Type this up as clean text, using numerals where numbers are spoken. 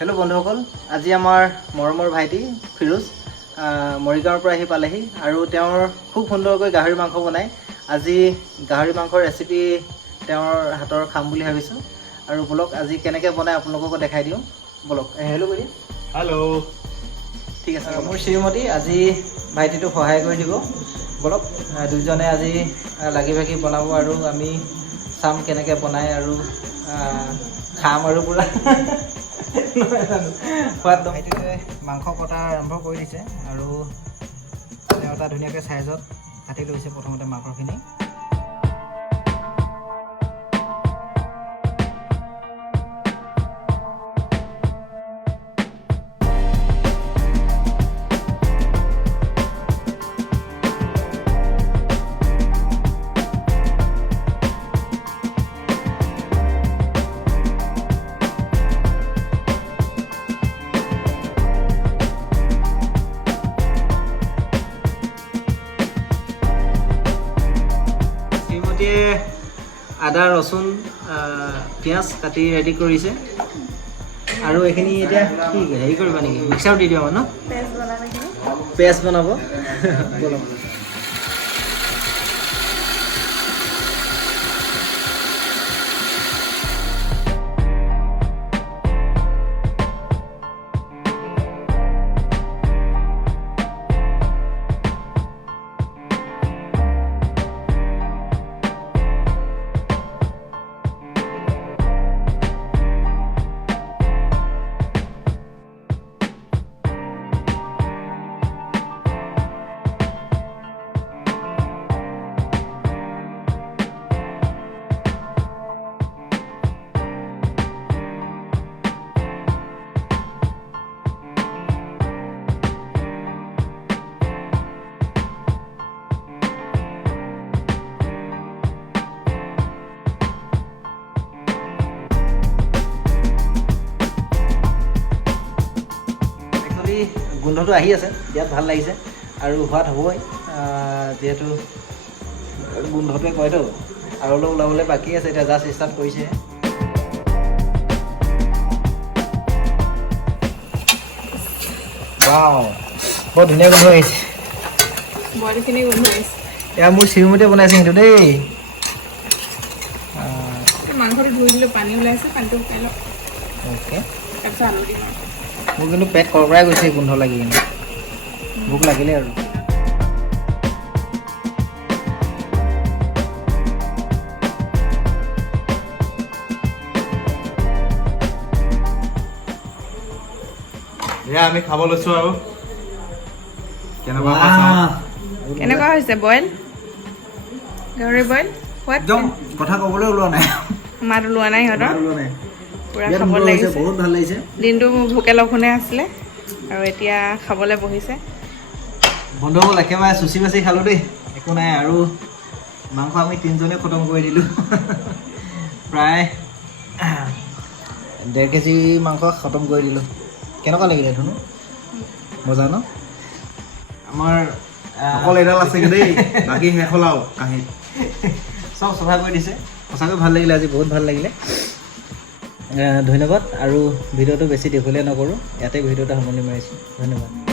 Hello' বন্ধুসকল, আজি আমাৰ মৰমৰ ভাইটি ফিৰোজ মৰিগাঁৱৰ পৰা আহি পালেহি আৰু তেওঁৰ খুব সুন্দৰকৈ গাহৰি মাংস বনায়। আজি গাহৰি মাংসৰ ৰেচিপি তেওঁৰ হাতৰ খাম বুলি ভাবিছোঁ আৰু বলক আজি কেনেকৈ বনায় আপোনালোককো দেখাই দিওঁ। বলক হেল্ল' কৰি হেল্ল'। ঠিক আছে, মোৰ শ্ৰীমতী আজি ভাইটিটোক সহায় কৰি দিব। বলক দুজনে আজি লাগি ভাগি বনাব আৰু আমি চাম কেনেকৈ বনায় আৰু খাম আৰু পূৰা সোৱাদ। ভাইটিটোৱে মাংস কটা আৰম্ভ কৰি দিছে আৰু তেওঁ এটা ধুনীয়াকৈ চাইজত কাটি লৈছে প্ৰথমতে মাংসখিনি। আদা ৰচুন পিঁয়াজ কাটি ৰেডি কৰিছে আৰু এইখিনি এতিয়া কি হেৰি কৰিবা নেকি, মিক্সাৰত দি দিবা ন? পেষ্ট বনাব। গোন্ধটো আহি আছে, বিৰাট ভাল লাগিছে আৰু সোৱাদ হ'বই, যিহেতু গোন্ধটোৱে কয়তো। আৰু অলপ ওলাবলৈ বাকী আছে, এতিয়া জাষ্ট ষ্টাৰ্ট কৰিছে। বৰ ধুনীয়া গোন্ধ আহিছে। এয়া মোৰ শ্ৰীমতীয়ে বনাইছে কিন্তু দেই। মাংসটো ধুই দিলোঁ, পানী ওলাইছে, পানীটো শুকাই লওক। অ'কে, তাৰপিছত আলু দিম। মোৰ কিন্তু পেট কৰকৰাই গৈছে গোন্ধ লাগি, কিন্তু ভোক লাগিলে আৰু। এয়া আমি খাব লৈছোঁ আৰু কেনেকুৱা হৈছে বইল গাহৰি বইল? সোৱাদ একদম কথা ক'বলৈ ওলোৱা নাই, মাত ওলোৱা নাই সিহঁতৰ। পূৰা খাব লাগিছে, বহুত ভাল লাগিছে। দিনটো মোৰ ভোকে লঘোণে আছিলে আৰু এতিয়া খাবলৈ বহিছে। বন্ধুসকল একেবাৰে চুচি বাচি খালোঁ দেই, একো নাই। আৰু মাংস আমি তিনিজনে খতম কৰি দিলোঁ। প্ৰায় 1.5 কেজি মাংস খতম কৰি দিলোঁ। কেনেকুৱা লাগিলে ধুনু? মজা ন? আমাৰ অকল এডাল আছে দেই, বাকী শেষ হ'ল আৰু কাঁহী চব চফা কৰি দিছে। সঁচাকৈ ভাল লাগিলে আজি, বহুত ভাল লাগিলে। ধন্যবাদ। আৰু ভিডিঅ'টো বেছি দীঘলীয়া নকৰোঁ, ইয়াতে ভিডিঅ'টো সামৰণি মাৰিছোঁ। ধন্যবাদ।